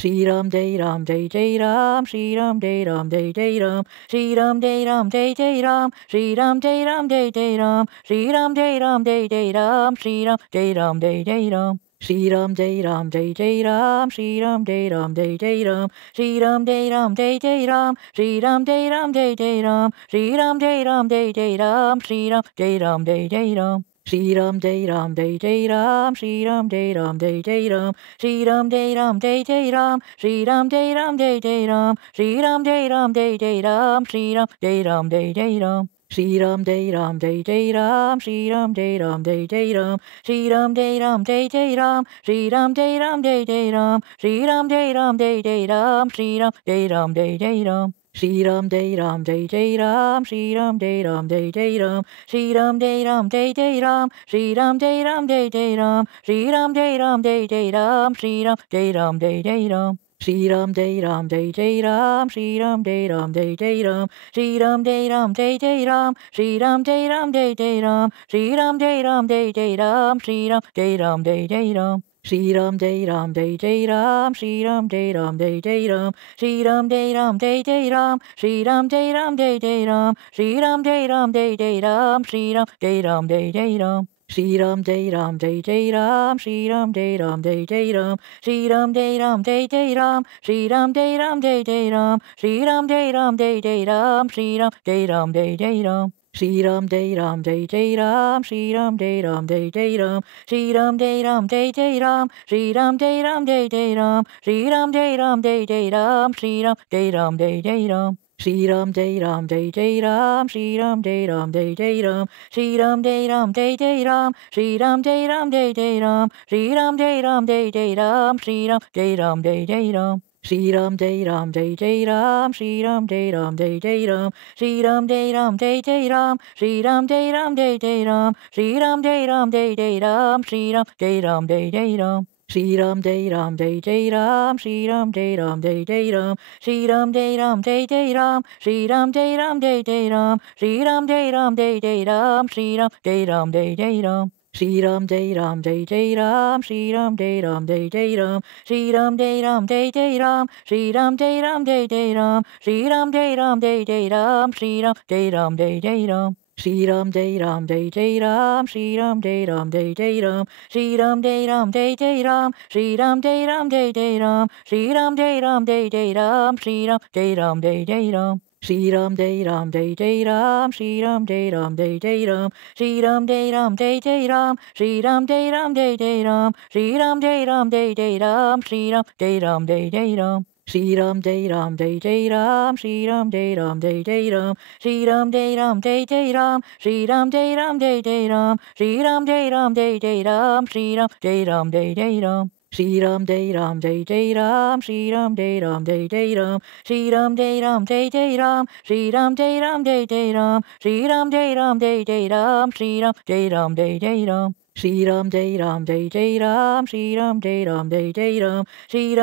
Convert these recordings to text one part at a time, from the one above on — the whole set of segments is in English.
Shri Ram Jai Ram Jai Jai Ram, Shri Ram Jai Ram Jai Jai Ram, Shri Ram Jai Ram Jai Jai Ram, Shri Ram Jai Ram Jai Jai Ram, Shri Ram Jai Ram Jai Jai Ram, Shri Ram Jai Ram Jai Jai Ram. Shri Ram Jai Ram Jai Jai Ram, Shri Ram Jai Ram Jai Jai Ram, Shri Ram Jai Ram Jai Jai Ram, Shri Ram Jai Ram Jai Jai Ram, Shri Ram Jai Ram Jai Jai Ram, Shri Ram Jai Ram Jai Jai Ram. Shri Ram Jai Ram Jai Jai Ram, Shri Ram Jai Ram Jai Jai Ram, Shri Ram Jai Ram Jai Jai Ram, Shri Ram Jai Ram Jai Jai Ram, Shri Ram Jai Ram Jai Jai Ram, Shri Ram Jai Ram Jai Jai Ram. Shri Ram Jai Ram Jai Jai Ram, Shri Ram Jai Ram Jai Jai Ram, Shri Ram Jai Ram Jai Jai Ram, Shri Ram Jai Ram Jai Jai Ram, Shri Ram Jai Ram Jai Jai Ram, Shri Ram Jai Ram Jai Jai Ram. Shri Ram Jai Ram Jai Jai Ram, Shri Ram Jai Ram Jai Jai Ram, Shri Ram Jai Ram Jai Jai Ram, Shri Ram Jai Ram Jai Jai Ram, Shri Ram Jai Ram Jai Jai Ram, Shri Ram Jai Ram Jai Jai Ram. Shri Ram Jai Ram Jai Jai Ram, Shri Ram Jai Ram Jai Jai Ram, Shri Ram Jai Ram Jai Jai Ram, Shri Ram Jai Ram Jai Jai Ram, Shri Ram Jai Ram Jai Jai Ram, Shri Ram Jai Ram Jai Jai Ram. Shri Ram Jai Ram Jai Jai Ram, Shri Ram Jai Ram Jai Jai Ram, Shri Ram Jai Ram Jai Jai Ram, Shri Ram Jai Ram Jai Jai Ram, Shri Ram Jai Ram Jai Jai Ram, Shri Ram Jai Ram Jai Jai Ram. Shri Ram Jai Ram Jai Jai Ram, Shri Ram Jai Ram Jai Jai Ram, Shri Ram Jai Ram Jai Jai Ram, Shri Ram Jai Ram Jai Jai Ram, Shri Ram Jai Ram Jai Jai Ram, Shri Ram Jai Ram Jai Jai Ram. Shri Ram Jai Ram Jai Jai Ram, Shri Ram Jai Ram Jai Jai Ram, Shri Ram Jai Ram Jai Jai Ram, Shri Ram Jai Ram Jai Jai Ram, Shri Ram Jai Ram Jai Jai Ram, Shri Ram Jai Ram Jai Jai Ram. Shri Ram Jai Ram Jai Jai Ram, Shri Ram Jai Ram Jai Jai Ram, Shri Ram Jai Ram Jai Jai Ram, Shri Ram Jai Ram Jai Jai Ram, Shri Ram Jai Ram Jai Jai Ram, Shri Ram Jai Ram Jai Jai Ram. Shri Ram Jai Ram Jai Jai Ram, Shri Ram Jai Ram Jai Jai Ram, Shri Ram Jai Ram Jai Jai Ram, Shri Ram Jai Ram Jai Jai Ram, Shri Ram Jai Ram Jai Jai Ram, Shri Ram Jai Ram Jai Jai Ram. Shri Ram Jai Ram Jai Jai Ram, Shri Ram Jai Ram Jai Jai Ram, Shri Ram Jai Ram Jai Jai Ram, Shri Ram Jai Ram Jai Jai Ram, Shri Ram Jai Ram Jai Jai Ram, Shri Ram Jai Ram Jai Jai Ram. Shri Ram Jai Ram Jai Jai Ram, Shri Ram Jai Ram Jai Jai Ram, Shri Ram Jai Ram Jai Jai Ram, Shri Ram Jai Ram Jai Jai Ram, Shri Ram Jai Ram Jai Jai Ram, Shri Ram Jai Ram Jai Jai Ram. Shri Ram Jai Ram Jai Jai Ram, Shri Ram Jai Ram Jai Jai Ram, Shri Ram Jai Ram Jai Jai Ram, Shri Ram Jai Ram Jai Jai Ram, Shri Ram Jai Ram Jai Jai Ram, Shri Ram Jai Ram Jai Jai Ram. Shri Ram Jai Ram Jai Jai Ram, Shri Ram Jai Ram Jai Jai Ram, Shri Ram Jai Ram Jai Jai Ram, Shri Ram Jai Ram Jai Jai Ram, Shri Ram Jai Ram Jai Jai Ram, Shri Ram Jai Ram Jai Jai Ram. Shri Ram Jai Ram Jai Jai Ram, Shri Ram Jai Ram Jai Jai Ram, Shri Ram Jai Ram Jai Jai Ram, Shri Ram Jai Ram Jai Jai Ram, Shri Ram Jai Ram Jai Jai Ram, Shri Ram Jai Ram Jai Jai Ram. Shri Ram Jai Ram Jai Jai Ram, Shri Ram Jai Ram Jai Jai Ram, Shri Ram Jai Ram Jai Jai Ram, Shri Ram Jai Ram Jai Jai Ram, Shri Ram Jai Ram Jai Jai Ram, Shri Ram Jai Ram Jai Jai Ram. Shri Ram Jai Ram Jai Jai Ram, Shri Ram Jai Ram Jai Jai Ram, Shri Ram Jai Ram Jai Jai Ram, Shri Ram Jai Ram Jai Jai Ram, Shri Ram Jai Ram Jai Jai Ram, Shri Ram Jai Ram Jai Jai Ram. Shri Ram Jai Ram Jai Jai Ram, Shri Ram Jai Ram Jai Jai Ram, Shri Ram Jai Ram Jai Jai Ram, Shri Ram Jai Ram Jai Jai Ram, Shri Ram Jai Ram Jai Jai Ram, Shri Ram Jai Ram Jai Jai Ram. Shri Ram Jai Ram Jai Jai Ram, Shri Ram Jai Ram Jai Jai Ram, Shri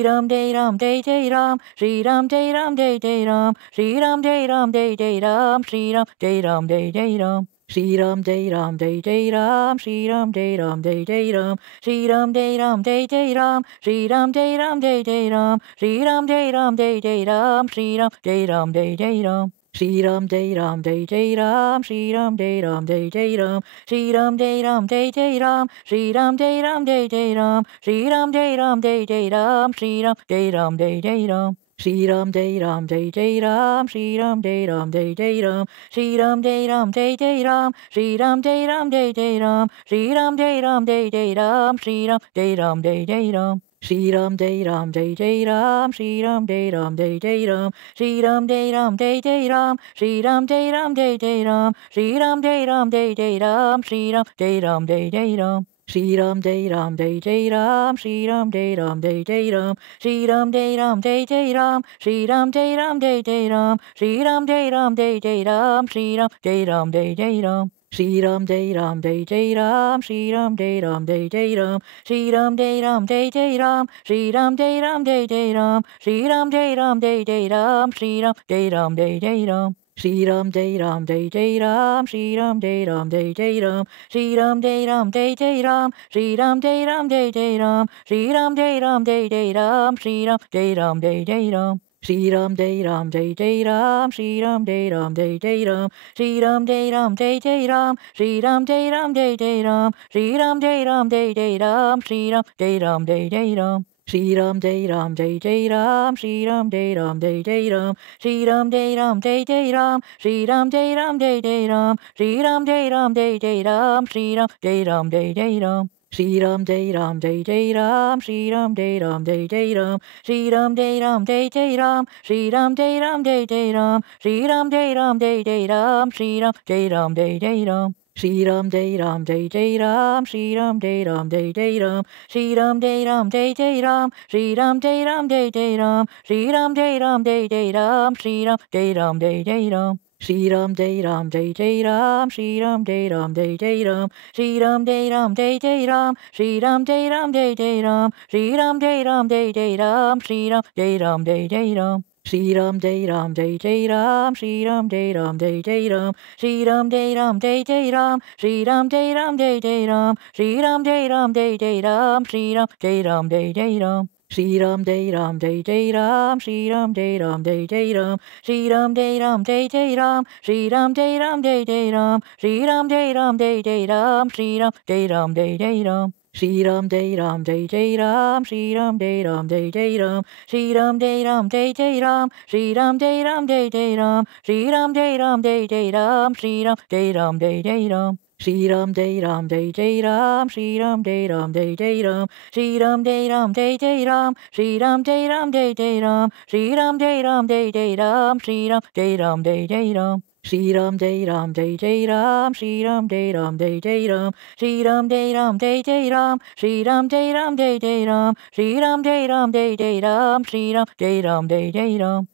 Ram Jai Ram Jai Jai Ram, Shri Ram Jai Ram Jai Jai Ram, Shri Ram Jai Ram Jai Jai Ram, Shri Ram Jai Ram Jai Jai Ram. Shri Ram Jai Ram Jai Jai Ram, Shri Ram Jai Ram Jai Jai Ram, Shri Ram Jai Ram Jai Jai Ram, Shri Ram Jai Ram Jai Jai Ram, Shri Ram Jai Ram Jai Jai Ram, Shri Ram Jai Ram Jai Jai Ram. Shri Ram Jai Ram Jai Jai Ram, Shri Ram Jai Ram Jai Jai Ram, Shri Ram Jai Ram Jai Jai Ram, Shri Ram Jai Ram Jai Jai Ram, Shri Ram Jai Ram Jai Jai Ram, Shri Ram Jai Ram Jai Jai Ram. Shri Ram Jai Ram Jai Jai Ram, Shri Ram Jai Ram Jai Jai Ram, Shri Ram Jai Ram Jai Jai Ram, Shri Ram Jai Ram Jai Jai Ram, Shri Ram Jai Ram Jai Jai Ram, Shri Ram Jai Ram Jai Jai Ram. Shri Ram Jai Ram Jai Jai Ram, Shri Ram Jai Ram Jai Jai Ram, Shri Ram Jai Ram Jai Jai Ram, Shri Ram Jai Ram Jai Jai Ram, Shri Ram Jai Ram Jai Jai Ram, Shri Ram Jai Ram Jai Jai Ram. Shri Ram Jai Ram Jai Jai Ram, Shri Ram Jai Ram Jai Jai Ram, Shri Ram Jai Ram Jai Jai Ram, Shri Ram Jai Ram Jai Jai Ram, Shri Ram Jai Ram Jai Jai Ram, Shri Ram Jai Ram Jai Jai Ram. Shri Ram Jai Ram Jai Jai Ram, Shri Ram Jai Ram Jai Jai Ram, Shri Ram Jai Ram Jai Jai Ram, Shri Ram Jai Ram Jai Jai Ram, Shri Ram Jai Ram Jai Jai Ram, Shri Ram Jai Ram Jai Jai Ram. Shri Ram Jai Ram Jai Jai Ram, Shri Ram Jai Ram Jai Jai Ram, Shri Ram Jai Ram Jai Jai Ram, Shri Ram Jai Ram Jai Jai Ram, Shri Ram Jai Ram Jai Jai Ram, Shri Ram Jai Ram Jai Jai Ram. Shri Ram Jai Ram Jai Jai Ram, Shri Ram Jai Ram Jai Jai Ram, Shri Ram Jai Ram Jai Jai Ram, Shri Ram Jai Ram Jai Jai Ram, Shri Ram Jai Ram Jai Jai Ram, Shri Ram Jai Ram Jai Jai Ram. Shri Ram Jai Ram Jai Jai Ram, Shri Ram Jai Ram Jai Jai Ram, Shri Ram Jai Ram Jai Jai Ram, Shri Ram Jai Ram Jai Jai Ram, Shri Ram Jai Ram Jai Jai Ram, Shri Ram Jai Ram Jai Jai Ram. Shri Ram Jai Ram Jai Jai Ram, Shri Ram Jai Ram Jai Jai Ram, Shri Ram Jai Ram Jai Jai Ram, Shri Ram Jai Ram Jai Jai Ram, Shri Ram Jai Ram Jai Jai Ram, Shri Ram Jai Ram Jai Jai Ram. Shri Ram Jai Ram Jai Jai Ram, Shri Ram Jai Ram Jai Jai Ram, Shri Ram Jai Ram Jai Jai Ram, Shri Ram Jai Ram Jai Jai Ram, Shri Ram Jai Ram Jai Jai Ram, Shri Ram Jai Ram Jai Jai Ram. Shri Ram Jai Ram Jai Jai Ram, Shri Ram Jai Ram Jai Jai Ram, Shri Ram Jai Ram Jai Jai Ram, Shri Ram Jai Ram Jai Jai Ram, Shri Ram Jai Ram Jai Jai Ram, Shri Ram Jai Ram Jai Jai Ram. Shri Ram Jai Ram Jai Jai Ram, Shri Ram Jai Ram Jai Jai Ram, Shri Ram Jai Ram Jai Jai Ram, Shri Ram Jai Ram Jai Jai Ram, Shri Ram Jai Ram Jai Jai Ram, Shri Ram Jai Ram Jai Jai Ram. Shri Ram Jai Ram Jai Jai Ram, Shri Ram Jai Ram Jai Jai Ram, Shri Ram Jai Ram Jai Jai Ram, Shri Ram Jai Ram Jai Jai Ram, Shri Ram Jai Ram Jai Jai Ram, Shri Ram Jai Ram Jai Jai Ram. Shri Ram Jai Ram Jai Jai Ram, Shri Ram Jai Ram Jai Jai Ram, Shri Ram Jai Ram Jai Jai Ram, Shri Ram Jai Ram Jai Jai Ram, Shri Ram Jai Ram Jai Jai Ram, Shri Ram Jai Ram Jai Jai Ram. Shri Ram Jai Ram Jai Jai Ram, Shri Ram Jai Ram Jai Jai Ram, Shri Ram Jai Ram Jai Jai Ram, Shri Ram Jai Ram Jai Jai Ram, Shri Ram Jai Ram Jai Jai Ram, Shri Ram Jai Ram Jai Jai Ram. Shri Ram Jai Ram Jai Jai Ram, Shri Ram Jai Ram Jai Jai Ram, Shri Ram Jai Ram Jai Jai Ram, Shri Ram Jai Ram Jai Jai Ram, Shri Ram Jai Ram Jai Jai Ram, Shri Ram Jai Ram Jai Jai Ram.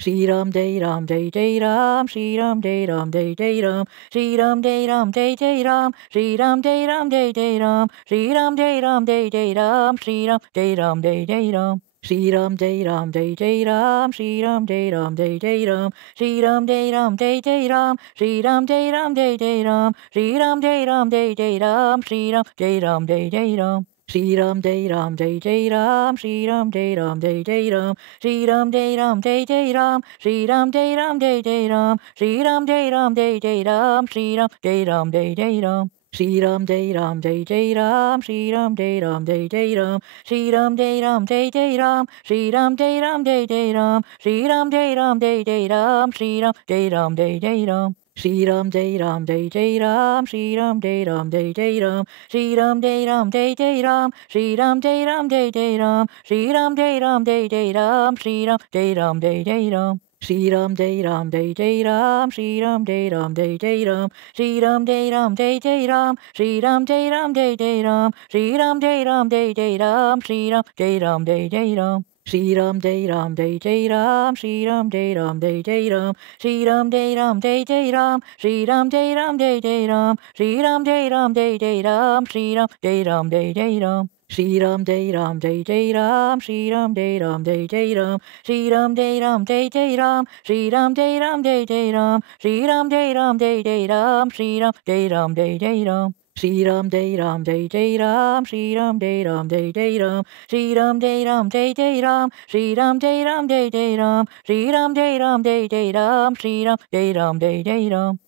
Shri Ram Jai Ram Jai Jai Ram, Shri Ram Jai Ram Jai Jai Ram, Shri Ram Jai Ram Jai Jai Ram, Shri Ram Jai Ram Jai Jai Ram, Shri Ram Jai Ram Jai Jai Ram, Shri Ram Jai Ram Jai Jai Ram. Shri Ram Jai Ram Jai Jai Ram, Shri Ram Jai Ram Jai Jai Ram, Shri Ram Jai Ram Jai Jai Ram, Shri Ram Jai Ram Jai Jai Ram, Shri Ram Jai Ram Jai Jai Ram, Shri Ram Jai Ram Jai Jai Ram. Shri Ram Jai Ram Jai Jai Ram, Shri Ram Jai Ram Jai Jai Ram, Shri Ram Jai Ram Jai Jai Ram, Shri Ram Jai Ram Jai Jai Ram, Shri Ram Jai Ram Jai Jai Ram, Shri Ram Jai Ram Jai Jai Ram. Shri Ram Jai Ram Jai Jai Ram, Shri Ram Jai Ram Jai Jai Ram, Shri Ram Jai Ram Jai Jai Ram, Shri Ram Jai Ram Jai Jai Ram, Shri Ram Jai Ram Jai Jai Ram, Shri Ram Jai Ram Jai Jai Ram. Shri Ram Jai Ram Jai Jai Ram, Shri Ram Jai Ram Jai Jai Ram, Shri Ram Jai Ram Jai Jai Ram, Shri Ram Jai Ram Jai Jai Ram, Shri Ram Jai Ram Jai Jai Ram, Shri Ram Jai Ram Jai Jai Ram. Shri Ram Jai Ram Jai Jai Ram, Shri Ram Jai Ram Jai Jai Ram, Shri Ram Jai Ram Jai Jai Ram, Shri Ram Jai Ram Jai Jai Ram, Shri Ram Jai Ram Jai Jai Ram, Shri Ram Jai Ram Jai Jai Ram. Shri Ram Jai Ram Jai Jai Ram, Shri Ram Jai Ram Jai Jai Ram, Shri Ram Jai Ram Jai Jai Ram, Shri Ram Jai Ram Jai Jai Ram, Shri Ram Jai Ram Jai Jai Ram, Shri Ram Jai Ram Jai Jai Ram. Shri Ram Jai Ram Jai Jai Ram, Shri Ram Jai Ram Jai Jai Ram, Shri Ram Jai Ram Jai Jai Ram, Shri Ram Jai Ram Jai Jai Ram, Shri Ram Jai Ram Jai Jai Ram, Shri Ram Jai Ram Jai Jai Ram. Shri Ram Jai Ram Jai Jai Ram, Shri Ram Jai Ram Jai Jai Ram, Shri Ram Jai Ram Jai Jai Ram, Shri Ram Jai Ram Jai Jai Ram, Shri Ram Jai Ram Jai Jai Ram, Shri Ram Jai Ram Jai Jai Ram.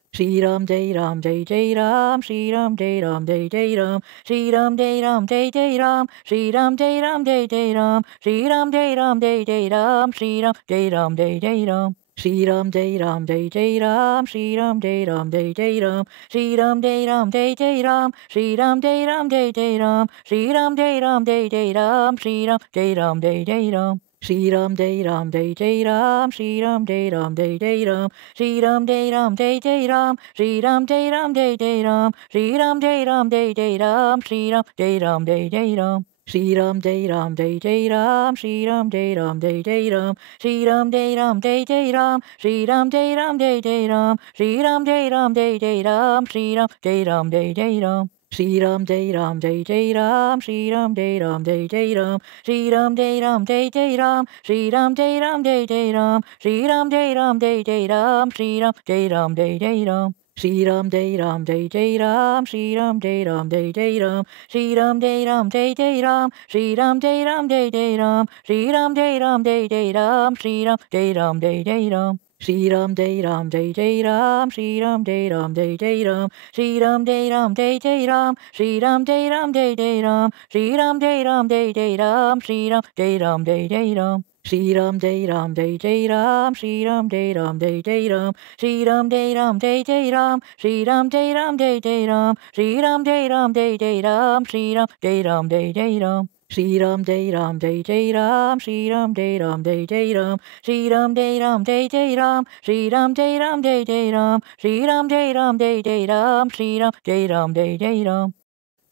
Shri Ram Jai Ram Jai Jai Ram, Shri Ram Jai Ram Jai Jai Ram, Shri Ram Jai Ram Jai Jai Ram, Shri Ram Jai Ram Jai Jai Ram, Shri Ram Jai Ram Jai Jai Ram, Shri Ram Jai Ram Jai Jai Ram. Shri Ram Jai Ram Jai Jai Ram, Shri Ram Jai Ram Jai Jai Ram, Shri Ram Jai Ram Jai Jai Ram, Shri Ram Jai Ram Jai Jai Ram, Shri Ram Jai Ram Jai Jai Ram, Shri Ram Jai Ram Jai Jai Ram. Shri Ram Jai Ram Jai Jai Ram, Shri Ram Jai Ram Jai Jai Ram, Shri Ram Jai Ram Jai Jai Ram, Shri Ram Jai Ram Jai Jai Ram, Shri Ram Jai Ram Jai Jai Ram, Shri Ram Jai Ram Jai Jai Ram. Shri Ram Jai Ram Jai Jai Ram, Shri Ram Jai Ram Jai Jai Ram, Shri Ram Jai Ram Jai Jai Ram, Shri Ram Jai Ram Jai Jai Ram, Shri Ram Jai Ram Jai Jai Ram, Shri Ram Jai Ram Jai Jai Ram. Shri Ram Jai Ram Jai Jai Ram, Shri Ram Jai Ram Jai Jai Ram, Shri Ram Jai Ram Jai Jai Ram, Shri Ram Jai Ram Jai Jai Ram, Shri Ram Jai Ram Jai Jai Ram, Shri Ram Jai Ram Jai Jai Ram. Shri Ram Jai Ram Jai Jai Ram, Shri Ram Jai Ram Jai Jai Ram, Shri Ram Jai Ram Jai Jai Ram, Shri Ram Jai Ram Jai Jai Ram, Shri Ram Jai Ram Jai Jai Ram, Shri Ram Jai Ram Jai Jai Ram. Shri Ram Jai Ram Jai Jai Ram, Shri Ram Jai Ram Jai Jai Ram, Shri Ram Jai Ram Jai Jai Ram, Shri Ram Jai Ram Jai Jai Ram, Shri Ram Jai Ram Jai Jai Ram, Shri Ram Jai Ram Jai Jai Ram. Shri Ram Jai Ram Jai Jai Ram, Shri Ram Jai Ram Jai Jai Ram, Shri Ram Jai Ram Jai Jai Ram, Shri Ram Jai Ram Jai Jai Ram, Shri Ram Jai Ram Jai Jai Ram, Shri Ram Jai Ram Jai Jai Ram.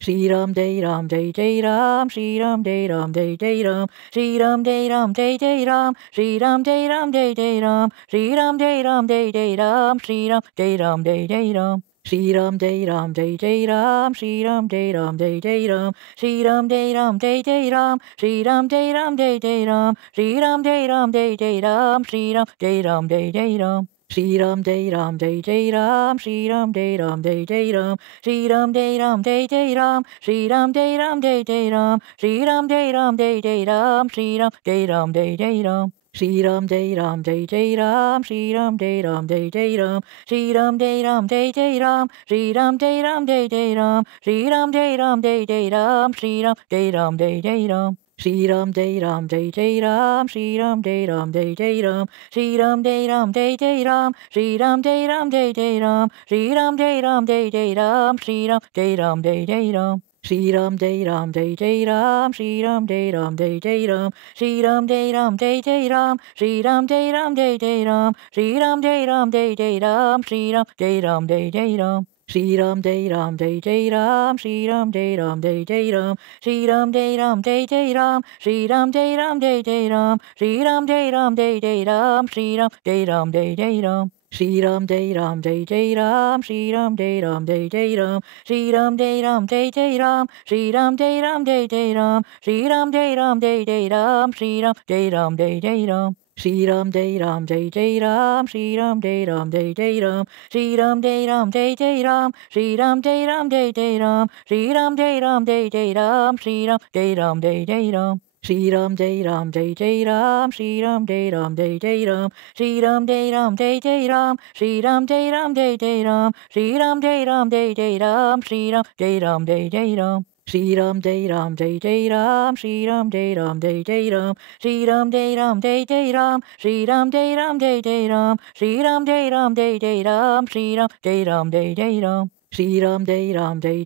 Shri Ram Jai Ram Jai Jai Ram, Shri Ram Jai Ram Jai Jai Ram, Shri Ram Jai Ram Jai Jai Ram, Shri Ram Jai Ram Jai Jai Ram, Shri Ram Jai Ram Jai Jai Ram, Shri Ram Jai Ram Jai Jai Ram. Shri Ram Jai Ram Jai Jai Ram, Shri Ram Jai Ram Jai Jai Ram, Shri Ram Jai Ram Jai Jai Ram, Shri Ram Jai Ram Jai Jai Ram, Shri Ram Jai Ram Jai Jai Ram, Shri Ram Jai Ram Jai Jai Ram. Shri Ram Jai Ram Jai Jai Ram, Shri Ram Jai Ram Jai Jai Ram, Shri Ram Jai Ram Jai Jai Ram, Shri Ram Jai Ram Jai Jai Ram, Shri Ram Jai Ram Jai Jai Ram, Shri Ram Jai Ram Jai Jai Ram. Shri Ram Jai Ram Jai Jai Ram, Shri Ram Jai Ram Jai Jai Ram, Shri Ram Jai Ram Jai Jai Ram, Shri Ram Jai Ram Jai Jai Ram, Shri Ram Jai Ram Jai Jai Ram, Shri Ram Jai Ram Jai Jai Ram. Shri Ram Jai Ram Jai Jai Ram, Shri Ram Jai Ram Jai Jai Ram, Shri Ram Jai Ram Jai Jai Ram, Shri Ram Jai Ram Jai Jai Ram, Shri Ram Jai Ram Jai Jai Ram, Shri Ram Jai Ram Jai Jai Ram. Shri Ram Jai Ram Jai Jai Ram, Shri Ram Jai Ram Jai Jai Ram, Shri Ram Jai Ram Jai Jai Ram, Shri Ram Jai Ram Jai Jai Ram, Shri Ram Jai Ram Jai Jai Ram, Shri Ram Jai Ram Jai Jai Ram. Shri Ram Jai Ram Jai Jai Ram, Shri Ram Jai Ram Jai Jai Ram, Shri Ram Jai Ram Jai Jai Ram, Shri Ram Jai Ram Jai Jai Ram, Shri Ram Jai Ram Jai Jai Ram, Shri Ram Jai Ram Jai Jai Ram. Shri Ram Jai Ram Jai Jai Ram, Shri Ram Jai Ram Jai Jai Ram, Shri Ram Jai Ram Jai Jai Ram, Shri Ram Jai Ram Jai Jai Ram, Shri Ram Jai Ram Jai Jai Ram, Shri Ram Jai Ram Jai Jai Ram. Shri Ram Jai Ram Jai Jai Ram, Shri Ram Jai Ram Jai Jai Ram, Shri Ram Jai Ram Jai Jai Ram, Shri Ram Jai Ram Jai Jai Ram, Shri Ram Jai Ram Jai Jai Ram, Shri Ram Jai Ram Jai Jai Ram. Shri Ram Jai Ram Jai Jai Ram, Shri Ram Jai Ram Jai Jai Ram, Shri Ram Jai Ram Jai Jai Ram, Shri Ram Jai Ram Jai Jai Ram, Shri Ram Jai Ram Jai Jai Ram, Shri Ram Jai Ram Jai Jai Ram. Shri Ram Jai Ram Jai Jai Ram, Shri Ram Jai Ram Jai Jai Ram, Shri Ram Jai Ram Jai Jai Ram, Shri Ram Jai Ram Jai Jai Ram, Shri Ram Jai Ram Jai Jai Ram, Shri Ram Jai Ram Jai Jai Ram. Shri Ram Jai Ram Jai Jai Ram, Shri Ram Jai Ram Jai Jai Ram, Shri Ram Jai Ram Jai Jai Ram, Shri Ram Jai Ram Jai Jai Ram, Shri Ram Jai Ram Jai Jai Ram, Shri Ram Jai Ram Jai Jai Ram. Shri Ram Jai Ram Jai Jai Ram, Shri Ram Jai Ram Jai Jai Ram, Shri Ram Jai Ram Jai Jai Ram, Shri Ram Jai Ram Jai Jai Ram, Shri Ram Jai Ram Jai Jai Ram, Shri Ram Jai Ram Jai Jai Ram. Shri Ram Jai Ram Jai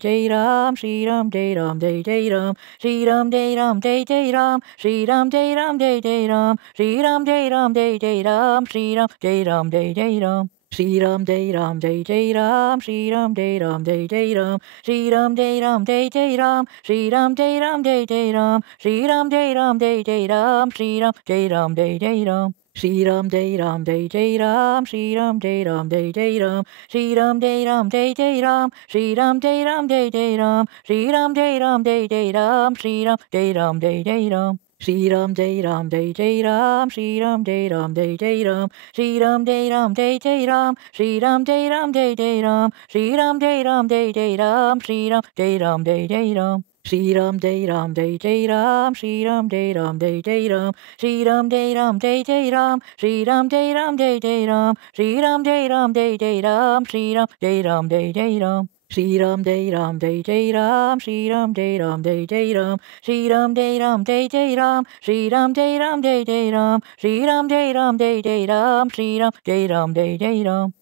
Jai Ram, Shri Ram Jai Ram Jai Jai Ram, Shri Ram Jai Ram Jai Jai Ram, Shri Ram Jai Ram Jai Jai Ram, Shri Ram Jai Ram Jai Jai Ram, Shri Ram Jai Ram Jai Jai Ram. Shri Ram Jai Ram Jai Jai Ram, Shri Ram Jai Ram Jai Jai Ram, Shri Ram Jai Ram Jai Jai Ram, Shri Ram Jai Ram Jai Jai Ram, Shri Ram Jai Ram Jai Jai Ram, Shri Ram Jai Ram Jai Jai Ram. Shri Ram Jai Ram Jai Jai Ram, Shri Ram Jai Ram Jai Jai Ram, Shri Ram Jai Ram Jai Jai Ram, Shri Ram Jai Ram Jai Jai Ram, Shri Ram Jai Ram Jai Jai Ram, Shri Ram Jai Ram Jai Jai Ram. Shri Ram Jai Ram Jai Jai Ram, Shri Ram Jai Ram Jai Jai Ram, Shri Ram Jai Ram Jai Jai Ram, Shri Ram Jai Ram Jai Jai Ram, Shri Ram Jai Ram Jai Jai Ram, Shri Ram Jai Ram Jai Jai Ram. Shri Ram Jai Ram Jai Jai Ram, Shri Ram Jai Ram Jai Jai Ram, Shri Ram Jai Ram Jai Jai Ram, Shri Ram Jai Ram Jai Jai Ram, Shri Ram Jai Ram Jai Jai Ram, Shri Ram Jai Ram Jai Jai Ram.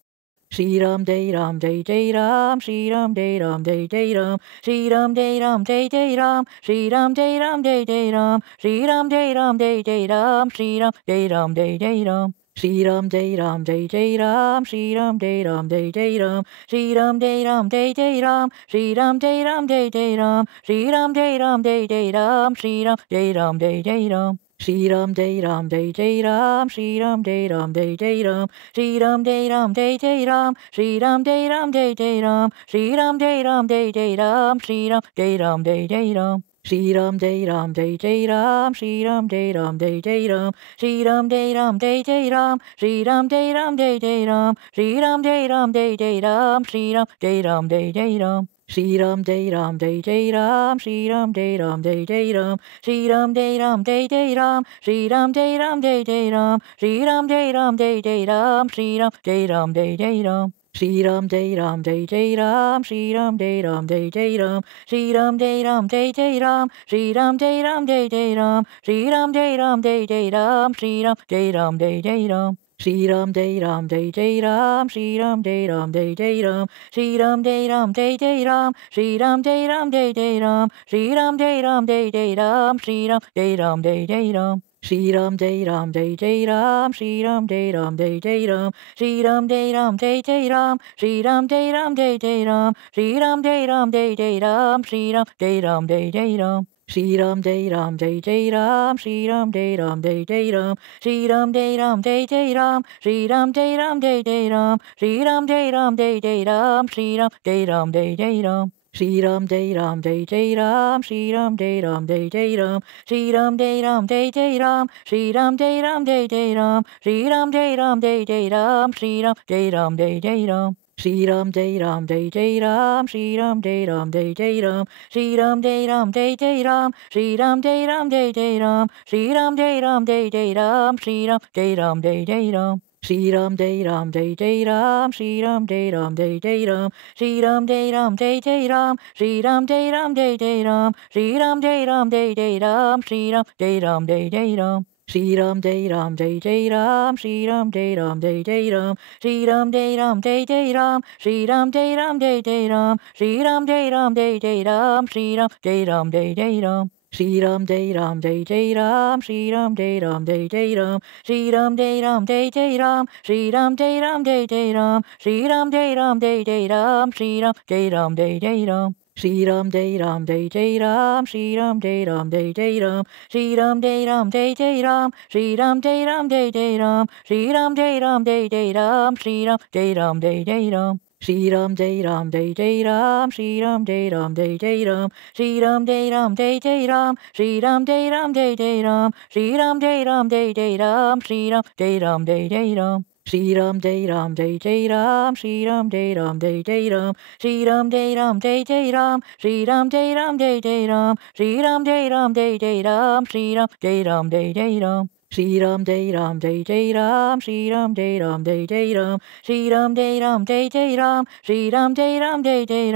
Shri Ram Jai Ram Jai Jai Ram, Shri Ram Jai Ram Jai Jai Ram, Shri Ram Jai Ram Jai Jai Ram, Shri Ram Jai Ram Jai Jai Ram, Shri Ram Jai Ram Jai Jai Ram, Shri Ram Jai Ram Jai Jai Ram. Shri Ram Jai Ram Jai Jai Ram, Shri Ram Jai Ram Jai Jai Ram, Shri Ram Jai Ram Jai Jai Ram, Shri Ram Jai Ram Jai Jai Ram, Shri Ram Jai Ram Jai Jai Ram, Shri Ram Jai Ram Jai Jai Ram. Shri Ram Jai Ram Jai Jai Ram, Shri Ram Jai Ram Jai Jai Ram, Shri Ram Jai Ram Jai Jai Ram, Shri Ram Jai Ram Jai Jai Ram, Shri Ram Jai Ram Jai Jai Ram, Shri Ram Jai Ram Jai Jai Ram. Shri Ram Jai Ram Jai Jai Ram, Shri Ram Jai Ram Jai Jai Ram, Shri Ram Jai Ram Jai Jai Ram, Shri Ram Jai Ram Jai Jai Ram, Shri Ram Jai Ram Jai Jai Ram, Shri Ram Jai Ram Jai Jai Ram. Shri Ram Jai Ram Jai Jai Ram, Shri Ram Jai Ram Jai Jai Ram, Shri Ram Jai Ram Jai Jai Ram, Shri Ram Jai Ram Jai Jai Ram, Shri Ram Jai Ram Jai Jai Ram, Shri Ram Jai Ram Jai Jai Ram. Shri Ram Jai Ram Jai Jai Ram, Shri Ram Jai Ram Jai Jai Ram, Shri Ram Jai Ram Jai Jai Ram, Shri Ram Jai Ram Jai Jai Ram, Shri Ram Jai Ram Jai Jai Ram, Shri Ram Jai Ram Jai Jai Ram. Shri Ram Jai Ram Jai Jai Ram, Shri Ram Jai Ram Jai Jai Ram, Shri Ram Jai Ram Jai Jai Ram, Shri Ram Jai Ram Jai Jai Ram, Shri Ram Jai Ram Jai Jai Ram, Shri Ram Jai Ram Jai Jai Ram. Shri Ram Jai Ram Jai Jai Ram, Shri Ram Jai Ram Jai Jai Ram, Shri Ram Jai Ram Jai Jai Ram, Shri Ram Jai Ram Jai Jai Ram, Shri Ram Jai Ram Jai Jai Ram, Shri Ram Jai Ram Jai Jai Ram. Shri Ram Jai Ram Jai Jai Ram, Shri Ram Jai Ram Jai Jai Ram, Shri Ram Jai Ram Jai Jai Ram, Shri Ram Jai Ram Jai Jai Ram, Shri Ram Jai Ram Jai Jai Ram, Shri Ram Jai Ram Jai Jai Ram. Shri Ram Jai Ram Jai Jai Ram, Shri Ram Jai Ram Jai Jai Ram, Shri Ram Jai Ram Jai Jai Ram, Shri Ram Jai Ram Jai Jai Ram, Shri Ram Jai Ram Jai Jai Ram, Shri Ram Jai Ram Jai Jai Ram. Shri Ram Jai Ram Jai Jai Ram, Shri Ram Jai Ram Jai Jai Ram, Shri Ram Jai Ram Jai Jai Ram, Shri Ram Jai Ram Jai Jai Ram, Shri Ram Jai Ram Jai Jai Ram, Shri Ram Jai Ram Jai Jai Ram. Shri Ram Jai Ram Jai Jai Ram, Shri Ram Jai Ram Jai Jai Ram, Shri Ram Jai Ram Jai Jai Ram, Shri Ram Jai Ram Jai Jai Ram, Shri Ram Jai Ram Jai Jai Ram, Shri Ram Jai Ram Jai Jai Ram. Shri Ram Jai Ram Jai Jai Ram, Shri Ram Jai Ram Jai Jai Ram, Shri Ram Jai Ram Jai Jai Ram, Shri Ram Jai Ram Jai Jai Ram, Shri Ram Jai Ram Jai Jai Ram, Shri Ram Jai Ram Jai Jai Ram. Shri Ram Jai Ram Jai Jai Ram, Shri Ram Jai Ram Jai Jai Ram, Shri Ram Jai Ram Jai Jai Ram, Shri Ram Jai Ram Jai Jai Ram, Shri Ram Jai Ram Jai Jai Ram, Shri Ram Jai Ram Jai Jai Ram. Shri Ram Jai Ram Jai Jai Ram, Shri Ram Jai Ram Jai Jai Ram, Shri Ram Jai Ram Jai Jai Ram, Shri Ram Jai Ram Jai Jai Ram, Shri Ram Jai Ram Jai Jai Ram, Shri Ram Jai Ram Jai Jai Ram. Shri Ram Jai Ram Jai Jai Ram, Shri Ram Jai Ram Jai Jai Ram, Shri Ram Jai Ram Jai Jai Ram, Shri Ram Jai Ram Jai Jai Ram, Shri Ram Jai Ram Jai Jai Ram, Shri Ram Jai Ram Jai Jai Ram. Shri Ram Jai Ram Jai Jai Ram, Shri Ram Jai Ram Jai Jai Ram, Shri Ram Jai Ram Jai Jai Ram, Shri Ram Jai Ram Jai Jai Ram, Shri Ram Jai Ram Jai Jai Ram, Shri Ram Jai Ram Jai Jai Ram. Shri Ram Jai Ram Jai Jai Ram, Shri Ram Jai Ram Jai Jai Ram, Shri Ram Jai Ram Jai Jai Ram, Shri Ram Jai Ram Jai Jai Ram, Shri Ram Jai Ram Jai Jai Ram, Shri Ram Jai Ram Jai Jai Ram. Shri Ram Jai Ram Jai Jai Ram, Shri Ram Jai Ram Jai Jai Ram, Shri Ram Jai Ram Jai Jai Ram, Shri Ram Jai Ram Jai Jai Ram, Shri Ram Jai Ram Jai Jai Ram, Shri Ram Jai Ram Jai Jai Ram. Shri Ram Jai Ram Jai Jai Ram, Shri Ram Jai Ram Jai Jai Ram, Shri Ram Jai Ram Jai Jai Ram, Shri Ram Jai Ram Jai Jai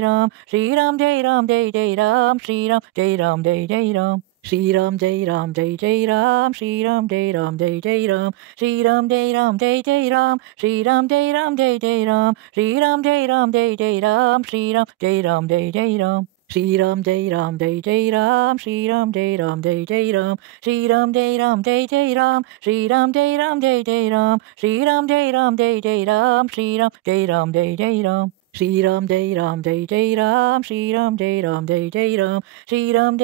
Ram, Shri Ram Jai Ram Jai Jai Ram, Shri Ram Jai Ram Jai Jai Ram. Shri Ram Jai Ram Jai Jai Ram, Shri Ram Jai Ram Jai Jai Ram, Shri Ram Jai Ram Jai Jai Ram, Shri Ram Jai Ram Jai Jai Ram, Shri Ram Jai Ram Jai Jai Ram, Shri Ram Jai Ram Jai Jai Ram. Shri Ram Jai Ram Jai Jai Ram, Shri Ram Jai Ram Jai Jai Ram, Shri Ram Jai Ram Jai Jai Ram, Shri Ram Jai Ram Jai Jai Ram, Shri Ram Jai Ram Jai Jai Ram, Shri Ram Jai Ram Jai Jai Ram. Shri Ram Jai Ram Jai Jai Ram, Shri Ram Jai Ram Jai Jai Ram, Shri Ram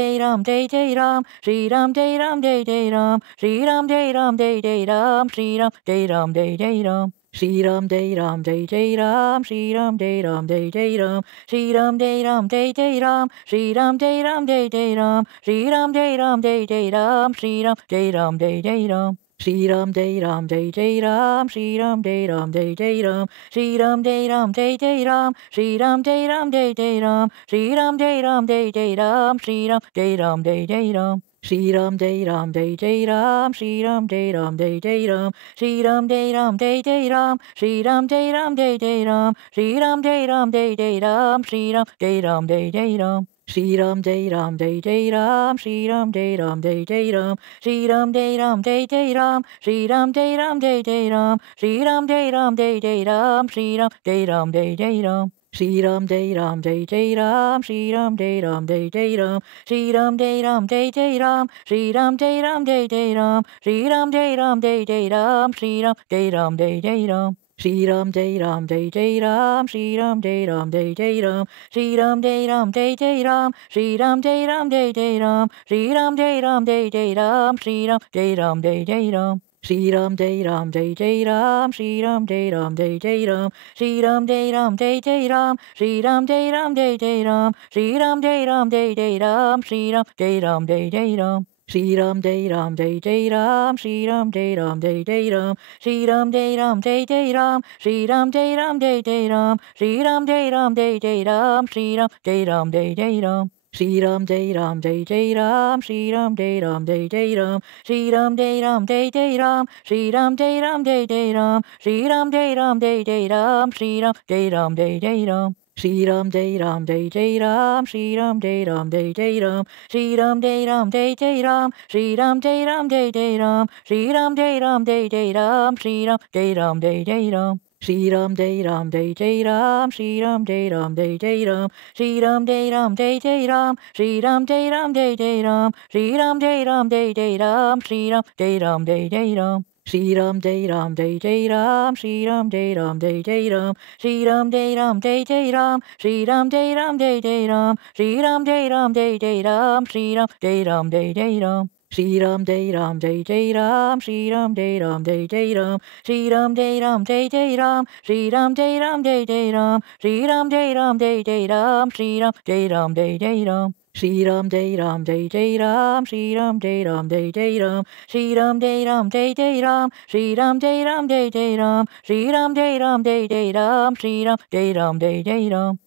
Jai Ram Jai Jai Ram, Shri Ram Jai Ram Jai Jai Ram, Shri Ram Jai Ram Jai Jai Ram, Shri Ram Jai Ram Jai Jai Ram. Shri Ram Jai Ram Jai Jai Ram, Shri Ram Jai Ram Jai Jai Ram, Shri Ram Jai Ram Jai Jai Ram, Shri Ram Jai Ram Jai Jai Ram, Shri Ram Jai Ram Jai Jai Ram, Shri Ram Jai Ram Jai Jai Ram. Shri Ram Jai Ram Jai Jai Ram, Shri Ram Jai Ram Jai Jai Ram, Shri Ram Jai Ram Jai Jai Ram, Shri Ram Jai Ram Jai Jai Ram, Shri Ram Jai Ram Jai Jai Ram, Shri Ram Jai Ram Jai Jai Ram. Shri Ram Jai Ram Jai Jai Ram, Shri Ram Jai Ram Jai Jai Ram, Shri Ram Jai Ram Jai Jai Ram, Shri Ram Jai Ram Jai Jai Ram, Shri Ram Jai Ram Jai Jai Ram, Shri Ram Jai Ram Jai Jai Ram. Shri Ram Jai Ram Jai Jai Ram, Shri Ram Jai Ram Jai Jai Ram, Shri Ram Jai Ram Jai Jai Ram, Shri Ram Jai Ram Jai Jai Ram, Shri Ram Jai Ram Jai Jai Ram, Shri Ram Jai Ram Jai Jai Ram. Shri Ram Jai Ram Jai Jai Ram, Shri Ram Jai Ram Jai Jai Ram, Shri Ram Jai Ram Jai Jai Ram, Shri Ram Jai Ram Jai Jai Ram, Shri Ram Jai Ram Jai Jai Ram, Shri Ram Jai Ram Jai Jai Ram. Shri Ram Jai Ram Jai Jai Ram, Shri Ram Jai Ram Jai Jai Ram, Shri Ram Jai Ram Jai Jai Ram, Shri Ram Jai Ram Jai Jai Ram, Shri Ram Jai Ram Jai Jai Ram, Shri Ram Jai Ram Jai Jai Ram. Shri Ram Jai Ram Jai Jai Ram, Shri Ram Jai Ram Jai Jai Ram, Shri Ram Jai Ram Jai Jai Ram, Shri Ram Jai Ram Jai Jai Ram, Shri Ram Jai Ram Jai Jai Ram, Shri Ram Jai Ram Jai Jai Ram. Shri Ram Jai Ram Jai Jai Ram, Shri Ram Jai Ram Jai Jai Ram, Shri Ram Jai Ram Jai Jai Ram, Shri Ram Jai Ram Jai Jai Ram, Shri Ram Jai Ram Jai Jai Ram, Shri Ram Jai Ram Jai Jai Ram. Shri Ram Jai Ram Jai Jai Ram, Shri Ram Jai Ram Jai Jai Ram, Shri Ram Jai Ram Jai Jai Ram, Shri Ram Jai Ram Jai Jai Ram, Shri Ram Jai Ram Jai Jai Ram, Shri Ram Jai Ram Jai Jai Ram. Shri Ram Jai Ram Jai Jai Ram, Shri Ram Jai Ram Jai Jai Ram, Shri Ram Jai Ram Jai Jai Ram, Shri Ram Jai Ram Jai Jai Ram, Shri Ram Jai Ram Jai Jai Ram, Shri Ram Jai Ram Jai Jai Ram. Shri Ram Jai Ram Jai Jai Ram, Shri Ram Jai Ram Jai Jai Ram, Shri Ram Jai Ram Jai Jai Ram, Shri Ram Jai Ram Jai Jai Ram, Shri Ram Jai Ram Jai Jai Ram, Shri Ram Jai Ram Jai Jai Ram. Shri Ram Jai Ram Jai Jai Ram, Shri Ram Jai Ram Jai Jai Ram, Shri Ram Jai Ram Jai Jai Ram, Shri Ram Jai Ram Jai Jai Ram, Shri Ram Jai Ram Jai Jai Ram, Shri Ram Jai Ram Jai Jai Ram. Shri Ram Jai Ram Jai Jai Ram, Shri Ram Jai Ram Jai Jai Ram, Shri Ram Jai Ram Jai Jai Ram, Shri Ram Jai Ram Jai Jai Ram, Shri Ram Jai Ram Jai Jai Ram, Shri Ram Jai Ram Jai Jai Ram. Shri Ram Jai Ram Jai Jai Ram, Shri Ram Jai Ram Jai Jai Ram, Shri Ram Jai Ram Jai Jai Ram, Shri Ram Jai Ram Jai Jai Ram, Shri Ram Jai Ram Jai Jai Ram, Shri Ram Jai Ram Jai Jai Ram.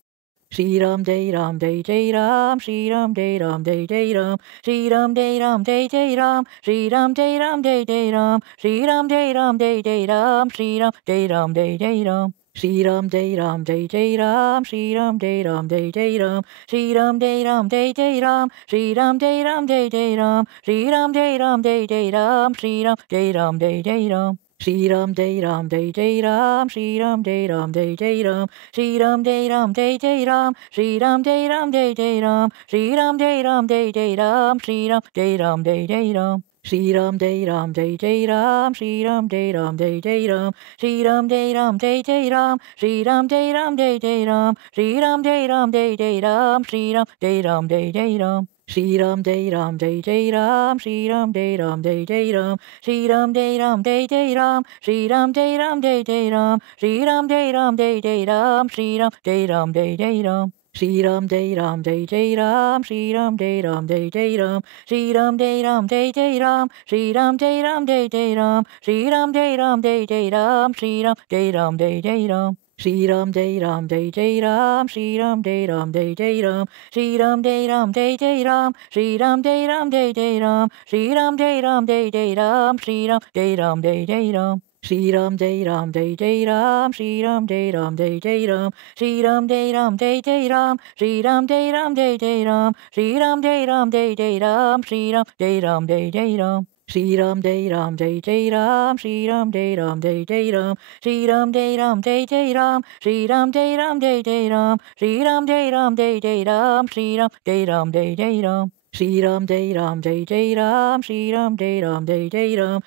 Shri Ram Jai Ram Jai Jai Ram, Shri Ram Jai Ram Jai Jai Ram, Shri Ram Jai Ram Jai Jai Ram, Shri Ram Jai Ram Jai Jai Ram, Shri Ram Jai Ram Jai Jai Ram, Shri Ram Jai Ram Jai Jai Ram. Shri Ram Jai Ram Jai Jai Ram, Shri Ram Jai Ram Jai Jai Ram, Shri Ram Jai Ram Jai Jai Ram, Shri Ram Jai Ram Jai Jai Ram, Shri Ram Jai Ram Jai Jai Ram, Shri Ram Jai Ram Jai Jai Ram. Shri Ram Jai Ram Jai Jai Ram, Shri Ram Jai Ram Jai Jai Ram, Shri Ram Jai Ram Jai Jai Ram, Shri Ram Jai Ram Jai Jai Ram, Shri Ram Jai Ram Jai Jai Ram, Shri Ram Jai Ram Jai Jai Ram. Shri Ram Jai Ram Jai Jai Ram, Shri Ram Jai Ram Jai Jai Ram, Shri Ram Jai Ram Jai Jai Ram, Shri Ram Jai Ram Jai Jai Ram, Shri Ram Jai Ram Jai Jai Ram, Shri Ram Jai Ram Jai Jai Ram. Shri Ram Jai Ram Jai Jai Ram, Shri Ram Jai Ram Jai Jai Ram, Shri Ram Jai Ram Jai Jai Ram, Shri Ram Jai Ram Jai Jai Ram, Shri Ram Jai Ram Jai Jai Ram, Shri Ram Jai Ram Jai Jai Ram. Shri Ram Jai Ram Jai Jai Ram, Shri Ram Jai Ram Jai Jai Ram, Shri Ram Jai Ram Jai Jai Ram, Shri Ram Jai Ram Jai Jai Ram, Shri Ram Jai Ram Jai Jai Ram, Shri Ram Jai Ram Jai Jai Ram. Shri Ram Jai Ram Jai Jai Ram, Shri Ram Jai Ram Jai Jai Ram, Shri Ram Jai Ram Jai Jai Ram, Shri Ram Jai Ram Jai Jai Ram, Shri Ram Jai Ram Jai Jai Ram, Shri Ram Jai Ram Jai Jai Ram. Shri Ram Jai Ram Jai Jai Ram, Shri Ram Jai Ram Jai Jai Ram, Shri Ram Jai Ram Jai Jai Ram, Shri Ram Jai Ram Jai Jai Ram, Shri Ram Jai Ram Jai Jai Ram, Shri Ram Jai Ram Jai Jai Ram. Shri Ram Jai Ram Jai Jai Ram, Shri Ram Jai Ram Jai Jai Ram, Shri Ram Jai Ram Jai Jai Ram, Shri Ram Jai Ram Jai Jai Ram, Shri Ram Jai Ram Jai Jai Ram, Shri Ram Jai Ram Jai Jai Ram. Shri Ram Jai Ram Jai Jai Ram, Shri Ram Jai Ram Jai Jai Ram,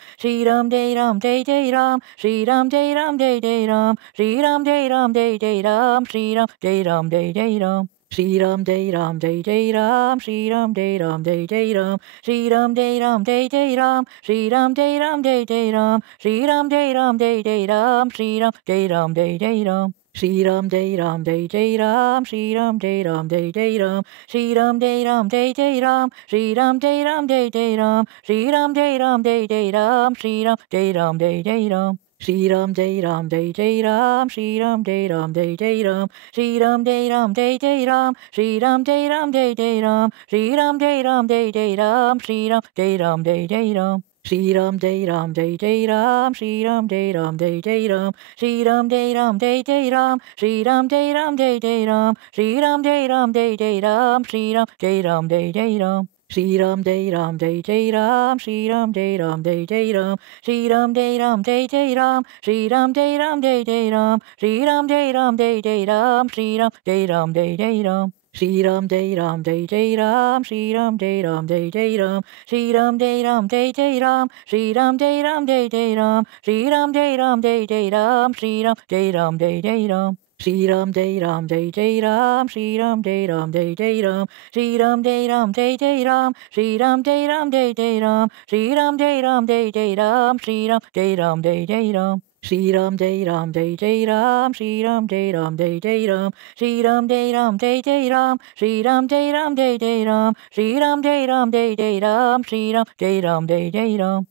Shri Ram Jai Ram Jai Jai Ram, Shri Ram Jai Ram Jai Jai Ram, Shri Ram Jai Ram Jai Jai Ram, Shri Ram Jai Ram Jai Jai Ram. Shri Ram Jai Ram Jai Jai Ram, Shri Ram Jai Ram Jai Jai Ram, Shri Ram Jai Ram Jai Jai Ram, Shri Ram Jai Ram Jai Jai Ram, Shri Ram Jai Ram Jai Jai Ram, Shri Ram Jai Ram Jai Jai Ram. Shri Ram Jai Ram Jai Jai Ram, Shri Ram Jai Ram Jai Jai Ram, Shri Ram Jai Ram Jai Jai Ram, Shri Ram Jai Ram Jai Jai Ram, Shri Ram Jai Ram Jai Jai Ram, Shri Ram Jai Ram Jai Jai Ram. Shri Ram Jai Ram Jai Jai Ram, Shri Ram Jai Ram Jai Jai Ram, Shri Ram Jai Ram Jai Jai Ram, Shri Ram Jai Ram Jai Jai Ram, Shri Ram Jai Ram Jai Jai Ram, Shri Ram Jai Ram Jai Jai Ram. Shri Ram Jai Ram Jai Jai Ram, Shri Ram Jai Ram Jai Jai Ram, Shri Ram Jai Ram Jai Jai Ram, Shri Ram Jai Ram Jai Jai Ram, Shri Ram Jai Ram Jai Jai Ram, Shri Ram Jai Ram Jai Jai Ram. Shri Ram Jai Ram Jai Jai Ram, Shri Ram Jai Ram Jai Jai Ram, Shri Ram Jai Ram Jai Jai Ram, Shri Ram Jai Ram Jai Jai Ram, Shri Ram Jai Ram Jai Jai Ram, Shri Ram Jai Ram Jai Jai Ram. Shri Ram Jai Ram Jai Jai Ram, Shri Ram Jai Ram Jai Jai Ram, Shri Ram Jai Ram Jai Jai Ram, Shri Ram Jai Ram Jai Jai Ram, Shri Ram Jai Ram Jai Jai Ram, Shri Ram Jai Ram Jai Jai Ram. Shri Ram Jai Ram Jai Jai Ram, Shri Ram Jai Ram Jai Jai Ram, Shri Ram Jai Ram Jai Jai Ram, Shri Ram Jai Ram Jai Jai Ram, Shri Ram Jai Ram Jai Jai Ram, Shri Ram Jai Ram Jai Jai Ram.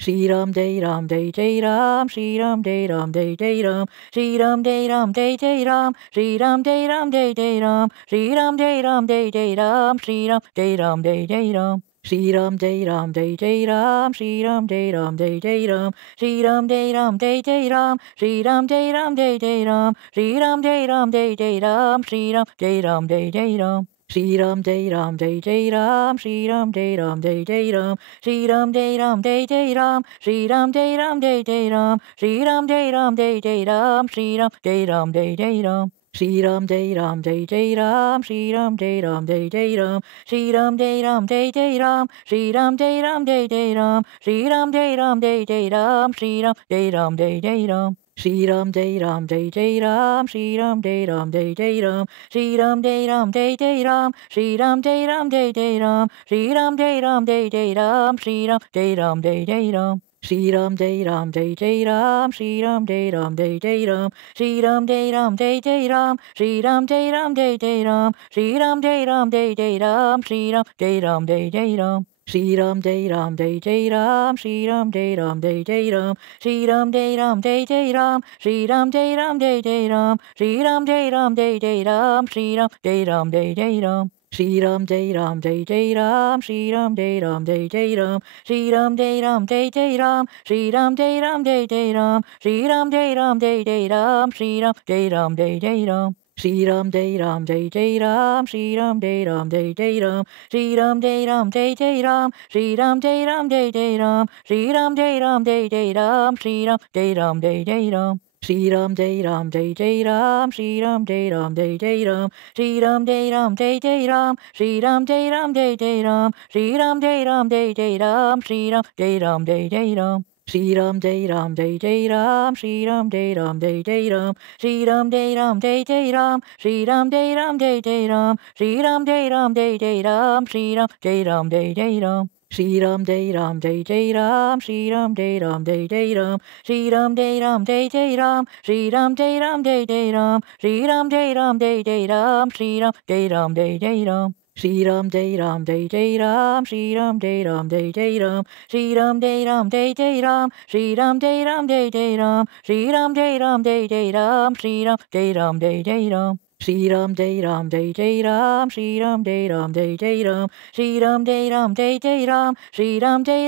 Shri Ram Jai Ram Jai Jai Ram, Shri Ram Jai Ram Jai Jai Ram, Shri Ram Jai Ram Jai Jai Ram, Shri Ram Jai Ram Jai Jai Ram, Shri Ram Jai Ram Jai Jai Ram, Shri Ram Jai Ram Jai Jai Ram. Shri Ram Jai Ram Jai Jai Ram, Shri Ram Jai Ram Jai Jai Ram, Shri Ram Jai Ram Jai Jai Ram, Shri Ram Jai Ram Jai Jai Ram, Shri Ram Jai Ram Jai Jai Ram, Shri Ram Jai Ram Jai Jai Ram. Shri Ram Jai Ram Jai Jai Ram, Shri Ram Jai Ram Jai Jai Ram, Shri Ram Jai Ram Jai Jai Ram, Shri Ram Jai Ram Jai Jai Ram, Shri Ram Jai Ram Jai Jai Ram, Shri Ram Jai Ram Jai Jai Ram. Shri Ram Jai Ram Jai Jai Ram, Shri Ram Jai Ram Jai Jai Ram, Shri Ram Jai Ram Jai Jai Ram, Shri Ram Jai Ram Jai Jai Ram, Shri Ram Jai Ram Jai Jai Ram, Shri Ram Jai Ram Jai Jai Ram. Shri Ram Jai Ram Jai Jai Ram, Shri Ram Jai Ram Jai Jai Ram, Shri Ram Jai Ram Jai Jai Ram, Shri Ram Jai Ram Jai Jai Ram, Shri Ram Jai Ram Jai Jai Ram, Shri Ram Jai Ram Jai Jai Ram. Shri Ram Jai Ram Jai Jai Ram, Shri Ram Jai Ram Jai Jai Ram, Shri Ram Jai Ram Jai Jai Ram, Shri Ram Jai Ram Jai Jai Ram, Shri Ram Jai Ram Jai Jai Ram, Shri Ram Jai Ram Jai Jai Ram. Shri Ram Jai Ram Jai Jai Ram, Shri Ram Jai Ram Jai Jai Ram, Shri Ram Jai Ram Jai Jai Ram, Shri Ram Jai Ram Jai Jai Ram, Shri Ram Jai Ram Jai Jai Ram, Shri Ram Jai Ram Jai Jai Ram. Shri Ram Jai Ram Jai Jai Ram, Shri Ram Jai Ram Jai Jai Ram, Shri Ram Jai Ram Jai Jai Ram, Shri Ram Jai Ram Jai Jai Ram, Shri Ram Jai Ram Jai Jai Ram, Shri Ram Jai Ram Jai Jai Ram. Shri Ram Jai Ram Jai Jai Ram, Shri Ram Jai Ram Jai Jai Ram, Shri Ram Jai Ram Jai Jai Ram, Shri Ram Jai Ram Jai Jai Ram, Shri Ram Jai Ram Jai Jai Ram, Shri Ram Jai Ram Jai Jai Ram. Shri Ram Jai Ram Jai Jai Ram, Shri Ram Jai Ram Jai Jai Ram, Shri Ram Jai Ram Jai Jai Ram, Shri Ram Jai Ram Jai Jai Ram, Shri Ram Jai Ram Jai Jai Ram, Shri Ram Jai Ram Jai Jai Ram. Shri Ram Jai Ram Jai Jai Ram, Shri Ram Jai Ram Jai Jai Ram, Shri Ram Jai Ram Jai Jai Ram, Shri Ram Jai Ram Jai Jai Ram, Shri Ram Jai Ram Jai Jai Ram, Shri Ram Jai Ram Jai Jai Ram. Shri Ram Jai Ram Jai Jai Ram, Shri Ram Jai Ram Jai Jai Ram, Shri Ram Jai Ram Jai Jai Ram, Shri Ram Jai Ram Jai Jai Ram, Shri Ram Jai Ram Jai Jai Ram, Shri Ram Jai Ram Jai Jai Ram. Shri Ram Jai Ram Jai Jai Ram, Shri Ram Jai Ram Jai Jai Ram, Shri Ram Jai Ram Jai Jai Ram, Shri Ram Jai Ram Jai Jai Ram, Shri Ram Jai Ram Jai Jai Ram, Shri Ram Jai Ram Jai Jai Ram. Shri Ram Jai Ram Jai Jai Ram, Shri Ram Jai Ram Jai Jai Ram, Shri Ram Jai Ram Jai Jai Ram, Shri Ram Jai Ram Jai Jai Ram, Shri Ram Jai Ram Jai Jai Ram, Shri Ram Jai Ram Jai Jai Ram. Shri Ram Jai Ram Jai Jai Ram, Shri Ram Jai Ram Jai Jai Ram, Shri Ram Jai Ram Jai Jai Ram, Shri Ram Jai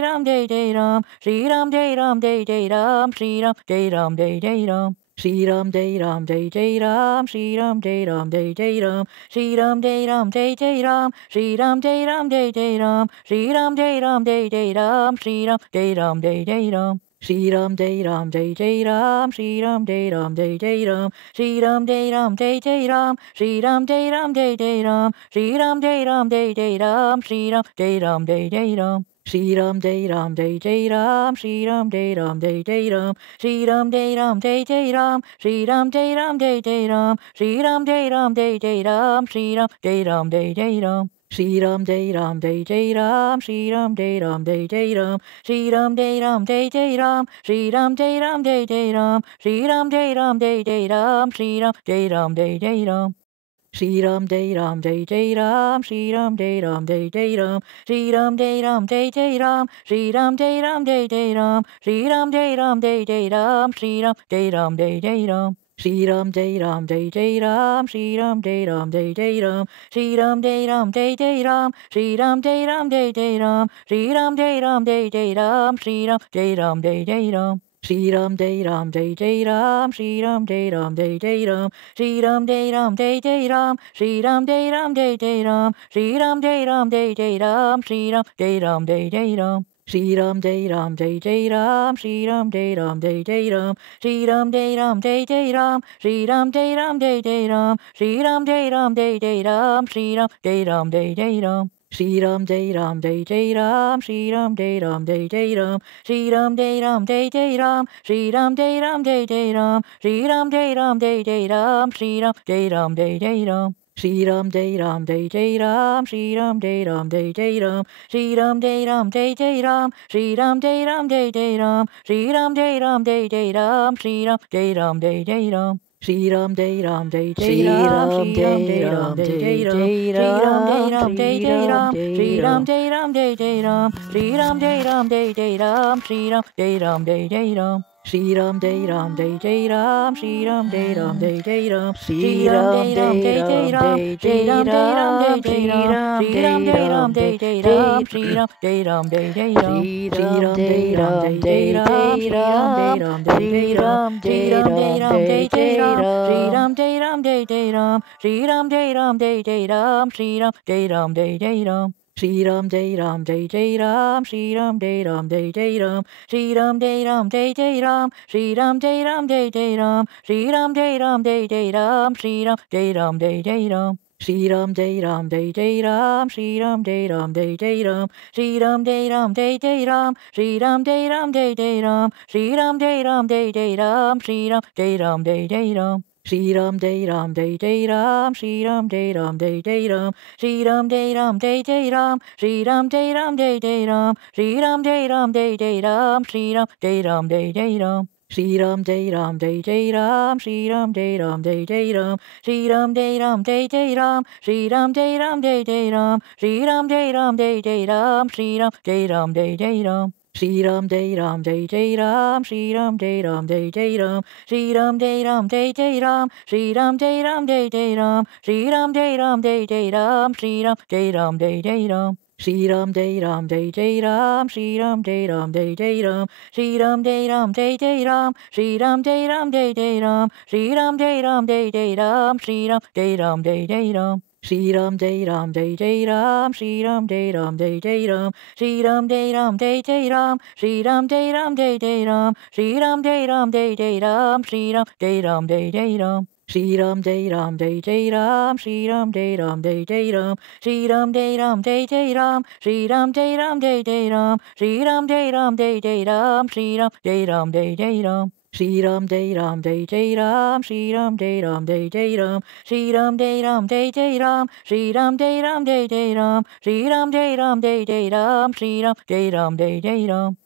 Ram Jai Jai Ram, Shri Ram Jai Ram Jai Jai Ram, Shri Ram Jai Ram Jai Jai Ram. Shri Ram Jai Ram Jai Jai Ram, Shri Ram Jai Ram Jai Jai Ram, Shri Ram Jai Ram Jai Jai Ram, Shri Ram Jai Ram Jai Jai Ram, Shri Ram Jai Ram Jai Jai Ram, Shri Ram Jai Ram Jai Jai Ram. Shri Ram Jai Ram Jai Jai Ram, Shri Ram Jai Ram Jai Jai Ram, Shri Ram Jai Ram Jai Jai Ram, Shri Ram Jai Ram Jai Jai Ram, Shri Ram Jai Ram Jai Jai Ram, Shri Ram Jai Ram Jai Jai Ram. Shri Ram Jai Ram Jai Jai Ram, Shri Ram Jai Ram Jai Jai Ram, Shri Ram Jai Ram Jai Jai Ram, Shri Ram Jai Ram Jai Jai Ram, Shri Ram Jai Ram Jai Jai Ram, Shri Ram Jai Ram Jai Jai Ram. Shri Ram Jai Ram Jai Jai Ram, Shri Ram Jai Ram Jai Jai Ram, Shri Ram Jai Ram Jai Jai Ram, Shri Ram Jai Ram Jai Jai Ram, Shri Ram Jai Ram Jai Jai Ram, Shri Ram Jai Ram Jai Jai Ram. Shri Ram Jai Ram Jai Jai Ram, Shri Ram Jai Ram Jai Jai Ram, Shri Ram Jai Ram Jai Jai Ram, Shri Ram Jai Ram Jai Jai Ram, Shri Ram Jai Ram Jai Jai Ram, Shri Ram Jai Ram Jai Jai Ram. Shri Ram Jai Ram Jai Jai Ram, Shri Ram Jai Ram Jai Jai Ram, Shri Ram Jai Ram Jai Jai Ram, Shri Ram Jai Ram Jai Jai Ram, Shri Ram Jai Ram Jai Jai Ram, Shri Ram Jai Ram Jai Jai Ram. Shri Ram Jai Ram Jai Jai Ram, Shri Ram Jai Ram Jai Jai Ram, Shri Ram Jai Ram Jai Jai Ram, Shri Ram Jai Ram Jai Jai Ram, Shri Ram Jai Ram Jai Jai Ram, Shri Ram Jai Ram Jai Jai Ram. Shri Ram Jai Ram Jai Jai Ram, Shri Ram Jai Ram Jai Jai Ram, Shri Ram Jai Ram Jai Jai Ram, Shri Ram Jai Ram Jai Jai Ram, Shri Ram Jai Ram Jai Jai Ram, Shri Ram Jai Ram Jai Jai Ram. Shri Ram Jai Ram Jai Jai Ram, Shri Ram Jai Ram Jai Jai Ram, Shri Ram Jai Ram Jai Jai Ram, Shri Ram Jai Ram Jai Jai Ram, Shri Ram Jai Ram Jai Jai Ram, Shri Ram Jai Ram Jai Jai Ram. Shri Ram Jai Ram Jai Jai Ram, Shri Ram Jai Ram Jai Jai Ram, Shri Ram Jai Ram Jai Jai Ram, Shri Ram Jai Ram Jai Jai Ram, Shri Ram Jai Ram Jai Jai Ram, Shri Ram Jai Ram Jai Jai Ram. Shri Ram Jai Ram Jai Jai Ram, Shri Ram Jai Ram Jai Jai Ram, Shri Ram Jai Ram Jai Jai Ram, Shri Ram Jai Ram Jai Jai Ram, Shri Ram Jai Ram Jai Jai Ram, Shri Ram Jai Ram Jai Jai Ram, Shri Ram Jai Ram Jai Jai Ram, Shri Ram Jai Ram Jai Jai Ram, Shri Ram Jai Ram Jai Jai Ram, Shri Ram Jai Ram Jai Jai Ram, Shri Ram Jai Ram Jai Jai Ram. Shri Ram Jai Ram Jai Jai Ram, Shri Ram Jai Ram Jai Jai Ram, Shri Ram Jai Ram Jai Jai Ram, Shri Ram Jai Ram Jai Jai Ram, Shri Ram Jai Ram Jai Jai Ram, Shri Ram Jai Ram Jai Jai Ram. Shri Ram Jai Ram Jai Jai Ram, Shri Ram Jai Ram Jai Jai Ram, Shri Ram Jai Ram Jai Jai Ram, Shri Ram Jai Ram Jai Jai Ram, Shri Ram Jai Ram Jai Jai Ram, Shri Ram Jai Ram Jai Jai Ram. Shri Ram Jai Ram Jai Jai Ram, Shri Ram Jai Ram Jai Jai Ram, Shri Ram Jai Ram Jai Jai Ram, Shri Ram Jai Ram Jai Jai Ram, Shri Ram Jai Ram Jai Jai Ram, Shri Ram Jai Ram Jai Jai Ram. Shri Ram Jai Ram Jai Jai Ram, Shri Ram Jai Ram Jai Jai Ram, Shri Ram Jai Ram Jai Jai Ram, Shri Ram Jai Ram Jai Jai Ram, Shri Ram Jai Ram Jai Jai Ram, Shri Ram Jai Ram Jai Jai Ram. Shri Ram Jai Ram Jai Jai Ram, Shri Ram Jai Ram Jai Jai Ram, Shri Ram Jai Ram Jai Jai Ram, Shri Ram Jai Ram Jai Jai Ram, Shri Ram Jai Ram Jai Jai Ram, Shri Ram Jai Ram Jai Jai Ram. Shri Ram Jai Ram Jai Jai Ram, Shri Ram Jai Ram Jai Jai Ram, Shri Ram Jai Ram Jai Jai Ram, Shri Ram Jai Ram Jai Jai Ram, Shri Ram Jai Ram Jai Jai Ram, Shri Ram Jai Ram Jai Jai Ram. Shri Ram Jai Ram Jai Jai Ram, Shri Ram Jai Ram Jai Jai Ram, Shri Ram Jai Ram Jai Jai Ram, Shri Ram Jai Ram Jai Jai Ram, Shri Ram Jai Ram Jai Jai Ram, Shri Ram Jai Ram Jai Jai Ram. Shri Ram Jai Ram Jai Jai Ram, Shri Ram Jai Ram Jai Jai Ram, Shri Ram Jai Ram Jai Jai Ram, Shri Ram Jai Ram Jai Jai Ram, Shri Ram Jai Ram Jai Jai Ram, Shri Ram Jai Ram Jai Jai Ram. Shri Ram Jai Ram Jai Jai Ram, Shri Ram Jai Ram Jai Jai Ram, Shri Ram Jai Ram Jai Jai Ram, Shri Ram Jai Ram Jai Jai Ram, Shri Ram Jai Ram Jai Jai Ram, Shri Ram Jai Ram Jai Jai Ram.